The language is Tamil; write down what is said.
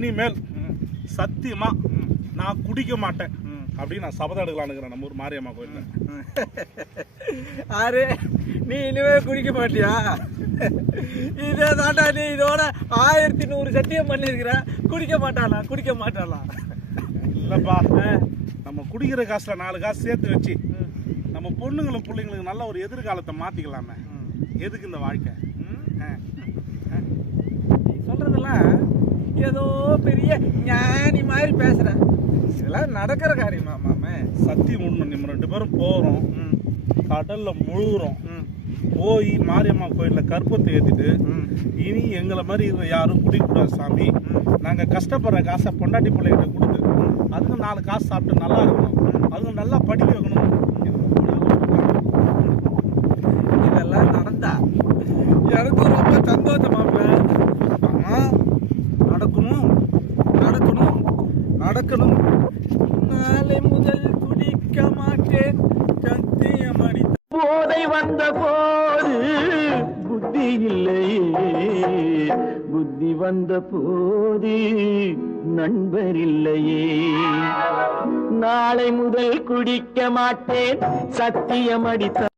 இனிமேல் சத்தியமா நான் குடிக்க மாட்டேன். அப்படின்னு நான் சபதம் எடுக்கலாம்னு இருக்கிறேன் நம்ம ஊர் மாரியம்மா கோயில்ல. ஆறு நீ இனிமே குடிக்க மாட்டியா? இதே தாண்டா நீ இதோட ஆயிரத்தி நூறு சத்தியம் பண்ணிருக்கிற. குடிக்க மாட்டானா குடிக்க மாட்டானா இல்லப்பா. நம்ம குடிக்கிற காசுல நாலு காசு சேர்த்து வச்சு நம்ம பொண்ணுங்களும் பிள்ளைங்களுக்கு நல்ல ஒரு எதிர்காலத்தை மாத்திக்கலாமே. எதுக்கு இந்த வாழ்க்கை? ஏதோ பெரிய ஞானி மாதிரி பேசுற இதெல்லாம் நடக்கிற காரியமா மாமே? சத்தியம் ஒண்ணு நம்ம ரெண்டு பேரும் போறோம். ம், கடல்ல முழுகுறோம். போய் மாரியம்மா கோயில்ல கற்பத்தை ஏத்திட்டு ம். இனி எங்களை மாதிரி இருக்கிற யாரும் குடிக்கக்கூடாது சாமி. நாங்க கஷ்டப்படுற காசை பொண்டாட்டி பிள்ளைகிட்ட கொடுத்து அதுங்க நாலு காசு சாப்பிட்டு நல்லா இருக்கணும். அதுங்க நல்லா படிக்க வைக்கணும். இதெல்லாம் நடந்தா எனக்கும் ரொம்ப சந்தோஷமாப்ல ஆமா நடக்கணும். நடக்கணும். நடக்கணும். நாளை முதல் குடிக்க மாட்டேன். சத்தியம் அடித்த போதை வந்த போது புத்தி இல்லையே. புத்தி வந்த போது நண்பர் இல்லையே. நாளை முதல் குடிக்க மாட்டேன். சத்தியம் அடித்த